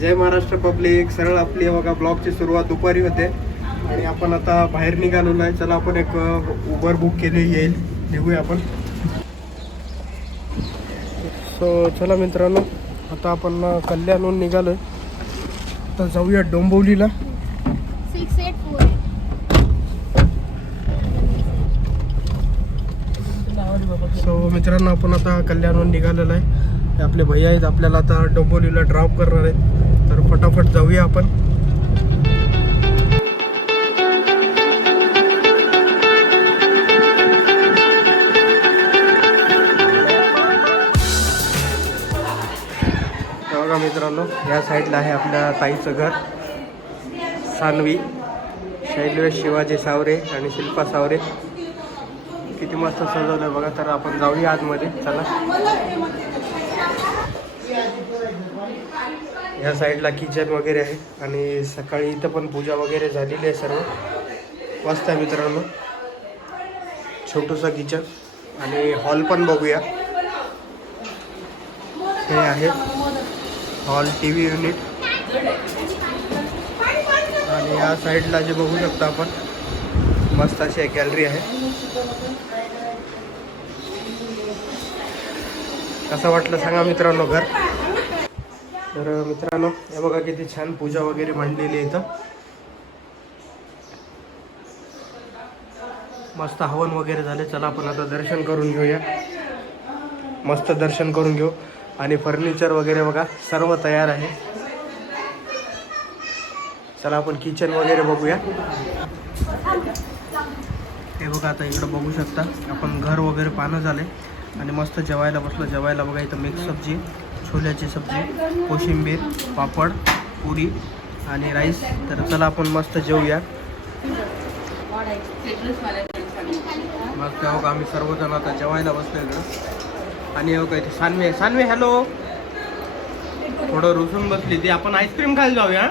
जय Maharashtra public. सरळ आपली बघा ब्लॉगची सुरुवात दुपारी होते. आणि आपण आता बाहेर निघालेलो आहे चला आपण एक उबर बुक केली येईल. निघूया आपण. सो चला मित्रांनो आता आपण कल्याणहून निघालो तर जाऊया डोंबिवलीला. सो मित्रांनो आपण आता कल्याणहून निघालेलो आहे. आपले भैया आहेत. आपल्याला आता डोंबिवलीला ड्रॉप करणार आहेत. तर फटाफट जाऊया आपण. बघा मित्रांनो या साईडला आहे आपल्या ताईचं घर. सानवी शैलवे शिवाजी सावरे आणि शिल्पा सावरे. किती मस्त सजवलं बघा तर आपण जाऊया आतमध्ये. चला. ह्या साईडला किचन वगैरे आहे आणि सकाळी इथं पण पूजा वगैरे झालेली आहे सर्व. मस्त आहे मित्रांनो. छोटंसं किचन. आणि हॉल पण बघूया. हे आहे हॉल टी व्ही युनिट. आणि या साईडला जे बघू शकतो आपण मस्त अशी एक गॅलरी आहे. कसं वाटलं सांगा मित्रांनो घर? तर मित्रांनो हे बघा किती छान पूजा वगैरे मांडलेली इथं. मस्त हवन वगैरे झाले. चला आपण आता दर्शन करून घेऊया. मस्त दर्शन करून घेऊ. आणि फर्निचर वगैरे बघा सर्व तयार आहे. चला आपण किचन वगैरे बघूया. हे बघा आता इकडं बघू शकता. आपण घर वगैरे पानं झाले. आणि मस्त जेवायला बसलो. जेवायला बघा इथं मिक्स सब्जी. छोल्याची सब्जी कोशिंबीर पापड पुरी आणि राईस. तर चला आपण मस्त जेवूया. मग तेव्हा का आम्ही सर्वजण आता जेवायला बसलो इकडं आणि हे काय ते सानवे. सानवे हॅलो थोडं रुसून बसली ती. आपण आईस्क्रीम खायला जाऊया.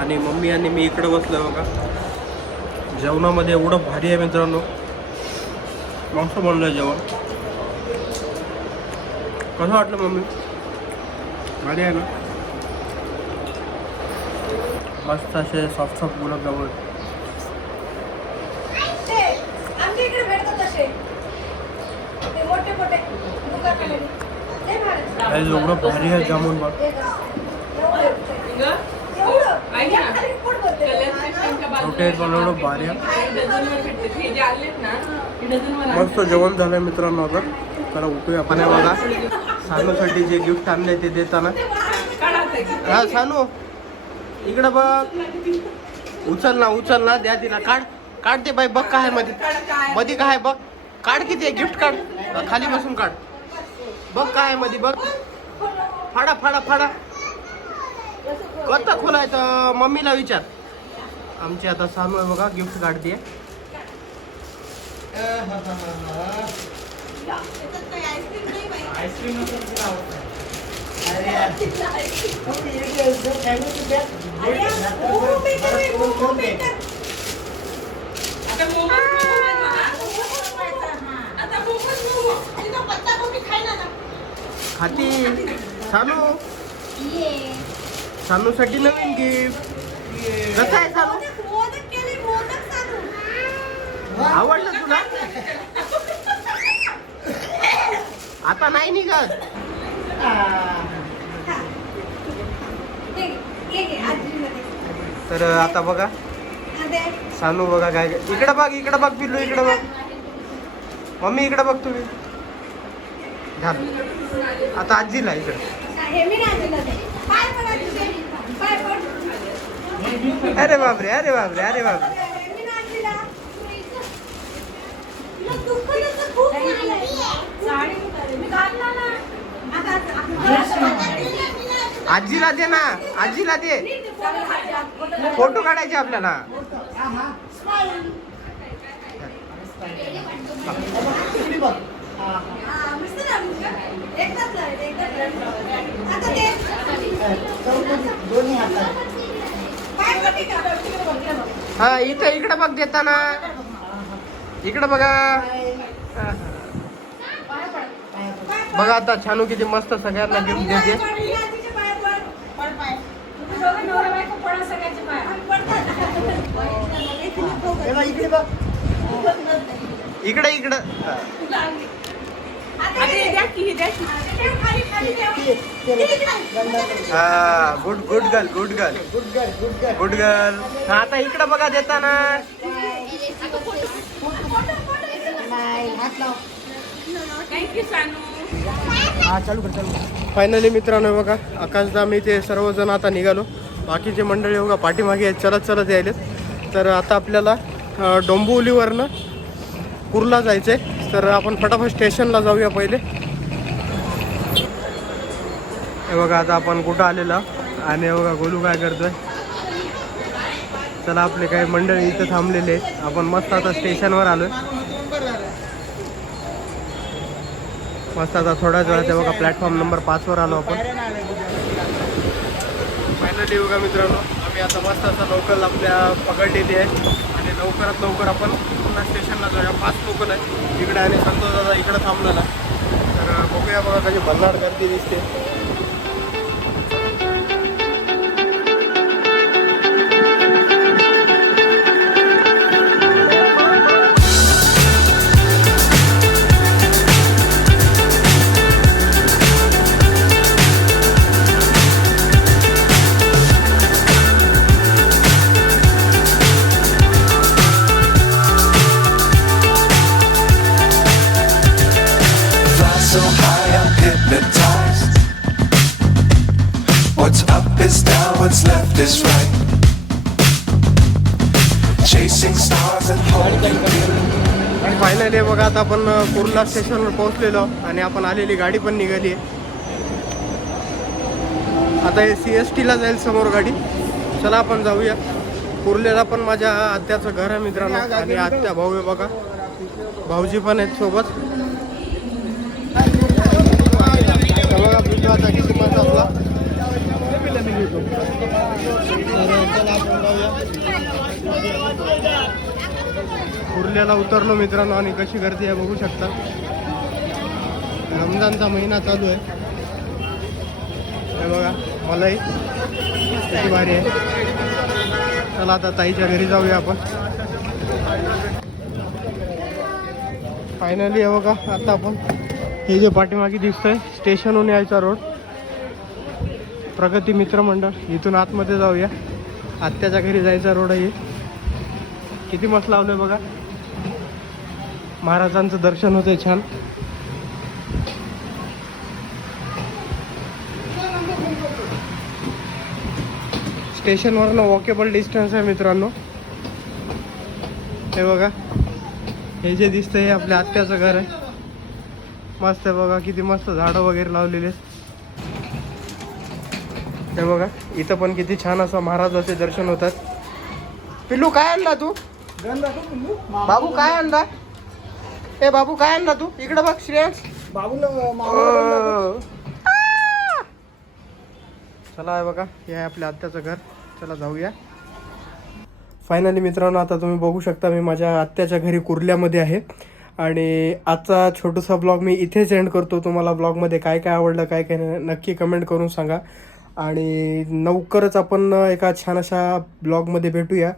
आणि मम्मी आणि मी इकडं बसलो बघा. जेवणामध्ये एवढं भारी आहे मित्रांनो. मस्त बनलं जेवण कसं वाटलं मम्मी भारी आहे ना मस्त असे सॉफ्ट सॉफ्ट गुलाबजामुन आमच्या इकडे भेटतात तसे ते मोठे मोठे दुकानामध्ये. ते भारी. काही एवढं भारी आहे जामून बघ ते का? एवढं. छोटे आहेत पण एवढं भारी मस्त जेवण झालंय मित्रांनो तर उठूया आपण. बघा सानूसाठी जे गिफ्ट आणले ते देताना. हा सानू इकडं बघ. उचल ना उचल ना द्या तिला. काढ काढ ते बाई बघ काय मध्ये मध्ये काय आहे बघ. काढ किती गिफ्ट काढ. खाली बसून काढ. बघ काय आहे मध्ये बघ. फाडा फाडा फाडा. कोणता खोलायचं. मम्मीला विचार. आमची आता सानू आहे बघा गिफ्ट काढते. खाती. सानू. सानूसाठी नवीन गिफ्ट कसं आहे सांगू आवडलं तुला? आता नाही निघत. तर आता बघा. सानू बघा काय इकडं बघ इकडं बघ पिल्लू इकडं बघ. मम्मी इकडं बघ तुम्ही. झालं आता आजीला इकडं हा, हे मी आजीला दे. पाय पड आजीचे. पाय पड. अरे बापरे अरे बापरे अरे बापरे हे मी आजीला. तुला दुकानाचं खूप झालंय. साडी मी घातला ना. आता- आता- आजीला दे ना आजीला दे फोटो काढायचे आपल्याला हा, मस्त हा इथं इकडं बघ देताना. इकडं बघा. बघा आता छानू किती मस्त सगळ्यांना गिफ्ट देते. इकडे इकडे हा good good girl good girl good girl हा आता इकडे बघा देताना. फायनली मित्रांनो हे बघा आकाशदा मी ते सर्वजण आता निघालो. बाकीचे मंडळी बघा पाठीमागे आहेत, चलत चलत यायलेत. तर आता आपल्याला डोंबिवलीवरनं कुर्ला जायचं आहे तर आपण फटाफट स्टेशनला जाऊया पहिले. हे बघा आता आपण कुठं आलेलो आणि हे बघा गोलू काय करतोय? चला आपले काही मंडळी इथं थांबलेले आहेत. आपण मस्त आता स्टेशनवर आलोय. मस्त आता थोड्याच वेळात हे बघा प्लॅटफॉर्म नंबर पाचवर आलो आपण. फायनली बघा मित्रांनो आम्ही आता मस्त असं लोकल आपल्या पकडलेली आहे. आणि लवकरात लवकर आपण पुन्हा स्टेशनला जाऊया. पाच लोकल आहे. इकडे आणि संतोष दादा इकडे थांबलेला. तर बघूया बघा कशी भन्नाट गर्दी दिसते. Hypnotized. What's up is down, what's left is right. Chasing stars and holding you. Finally बघा आता आपण कुर्ला स्टेशनवर पोहोचलेलो आणि आपण आलेली गाडी पण निघाली आहे आता हे सी एस टीला जाईल समोर गाडी चला आपण जाऊया कुर्ल्याला पण माझ्या आत्याचं घर आहे मित्रांनो आणि आत्या भाऊ आहे बघा भाऊजी पण आहेत सोबत तर बघा बिजू आता किती मस्त आपला तर चला आपण जाऊया कुर्ल्याला उतरलो मित्रांनो आणि कशी गर्दी आहे बघू शकता. रमजानचा महिना चालू आहे. हे बघा मलाही किती भारी आहे. चला आता ताईच्या घरी जाऊया आपण. फायनली हे बघा आता आपण हे जे पाठीमागे दिसतंय स्टेशनहून यायचा रोड. प्रगती मित्र मंडळ इथून आतमध्ये जाऊया. आत्याच्या घरी जायचा रोड आहे किती मस्त लावलंय बघा. महाराजांचं दर्शन होते छान. स्टेशनवरनं वॉकेबल डिस्टन्स आहे मित्रांनो. हे बघा. हे जे दिसतंय हे आपल्या आत्याचं घर आहे. मस्त आहे बघा किती मस्त झाडं वगैरे लावलेले हे बघा इथं पण किती छान असं महाराजाचे दर्शन होतात. पिल्लू काय आणला तू? बाबू काय आणला? ए बाबू काय आणला तू? इकडे बघ श्रेयस. अं. चला हे बघा हे आहे आपल्या आत्याचं घर. चला जाऊया. फायनली मित्रांनो आता तुम्ही बघू शकता मी माझ्या आत्याच्या घरी कुर्ल्यामध्ये आहे. आणि आजचा छोटूसा ब्लॉग मी इथेच एंड करतो. तुम्हाला ब्लॉगमध्ये काय काय आवडलं काय काय नाही नक्की कमेंट करून सांगा. आणि लवकरच आपण एका छान अशा ब्लॉगमध्ये भेटूया.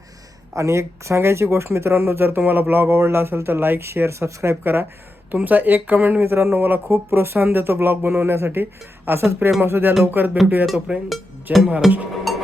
आणि एक सांगायची गोष्ट मित्रांनो जर तुम्हाला ब्लॉग आवडला असेल तर लाईक शेअर सबस्क्राईब करा. तुमचा एक कमेंट मित्रांनो मला खूप प्रोत्साहन देतो ब्लॉग बनवण्यासाठी. असंच प्रेम असू द्या लवकरच भेटूया तो प्रेम जय महाराष्ट्र.